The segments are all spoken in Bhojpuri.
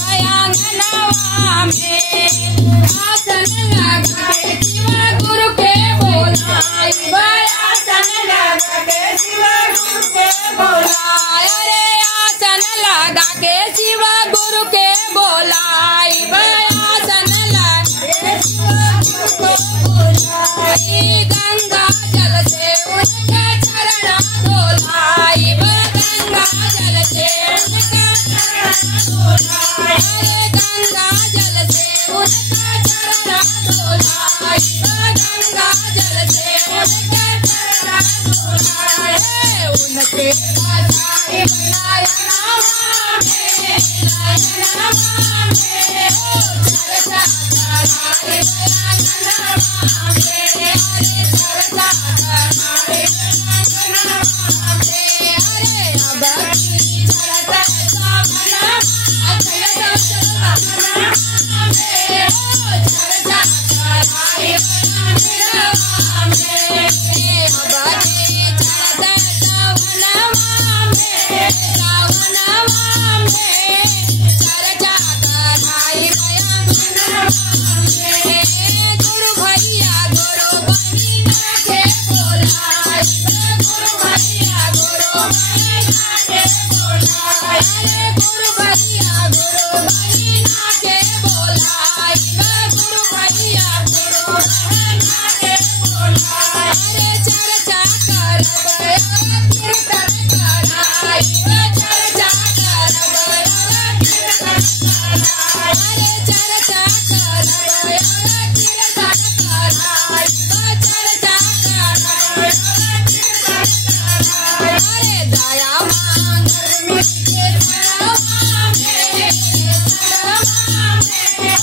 भयांगनवा में आसन लगा के शिवा गुरु के बोलाई आसन लगा के शिवा गुरु के बोलाई अरे आसन लगा के शिवा गुरु के बोलाई आसन लगा के शिवा गुरु के बोलाई गंगा जल से उनका चरण धोलाई गंगा जल से उनका चरण धोलाई अरे गंगा जल से उनका चरण धोलाई गंगा जल से उनका चरण धोलाई उनके बसाए नयना में ओ चरचा कराए नयना में अरे चरचा कराए नयना में अरे अब की चरचा सामना अचल सामना में ओ चरचा कराए नयना में अब की चरचा सामना में सामना में चरचा कराए नयना में गुरु भैया गुरु बहिना के बोलाई गुरु भैया गुरु बहिना के बोलाई अरे गुरु भैया गुरु बहिना के बोलाई गुरु भैया गुरु बहिना के बोलाई अरे चर्चा करब कीर्तन कराई चर्चा करब कीर्तन कराई अरे चर्चा करब कीर्तन कराई चर्चा करब कीर्तन कराई अरे दया मांगर मिलके सरमा में ओ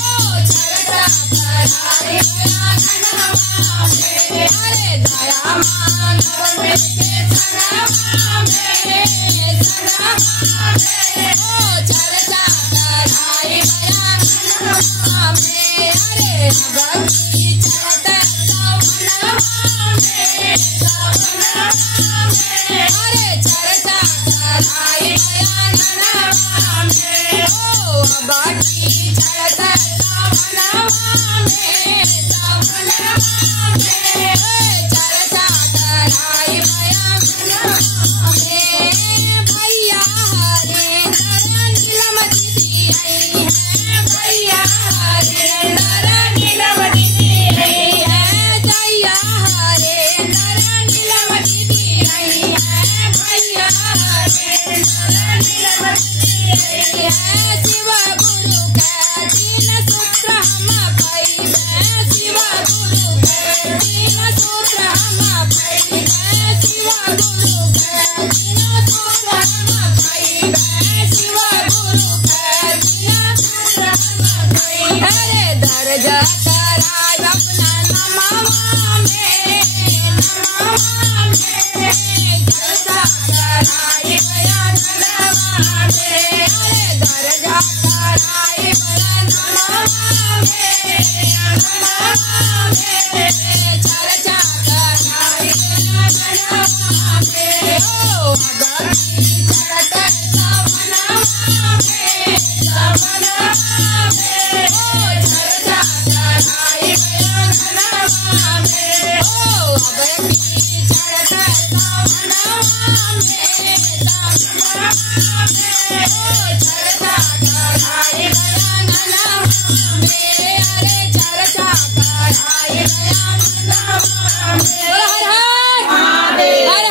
चर्चा कराई आंगनवा में अरे दया मांगर मिलके सरमा में ओ चर्चा कराई आंगनवा में अरे भक्ति चरता सवनवा में अरे चर्चा कराई आंगनवा में ओ भक्ति चरता सवनवा में चर्चा कराई आंगनवा में भैया हरे नर नीलमति दिए हैं भैया हरे नर नीलमति दिए हैं जैया हरे नर नीलमति दिए हैं भैया हरे नर नीलमति दिए हैं शिव गुरु के तीन सूत्र हम पाइबे शिव गुरु के तीन सूत्र हम पाइबे शिव गुरु के तीन सूत्र हम पाइबे शिव गुरु के तीन सूत्र हम पाइबे अरे दर्जा कराय अपना नमवा में जलसा कराय आंगनवा में अरे दर्जा कराय नमवा में आंगनवा में चर्चा कराय आंगनवा में ओ भक्ति चरता सवनवा में ओ चर्चा कराय आंगनवा में ओ भक्ति चरता सवनवा में ओ चर्चा कराय आंगनवा में अरे चर्चा कराय आंगनवा में हर हर हर